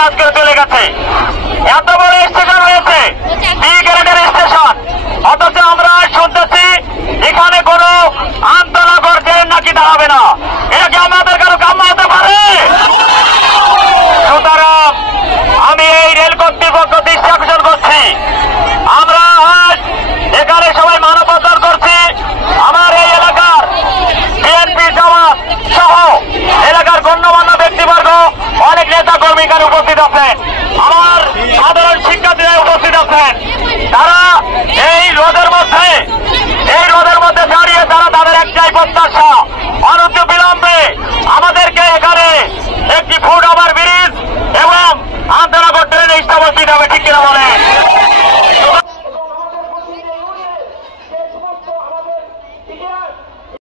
কাজ করে চলে গেছে। এত বড় স্টেশন হয়েছে, বি গ্রেডের স্টেশন, অথচ আমরা শুনতেছি এখানে কোনো আন্তনগর ট্রেন নাকি দাঁড়াবে না। এটা কি আমাদের কারো কাম্য হতে পারে? সুতরাং আমি এই রেল কর্তৃপক্ষ দৃষ্টি আকর্ষণ করছি, আমরা আজ এখানে সবাই মানববন্ধন করছি। আমার এই এলাকার বিএনপি জামাত সহ এলাকার গণ্যমান্য ব্যক্তিবর্গ, অনেক নেতা কর্মী এখানে উপস্থিত আছেন, আমার সাধারণ শিক্ষার্থীরা উপস্থিত আছেন। তারা এই রোদের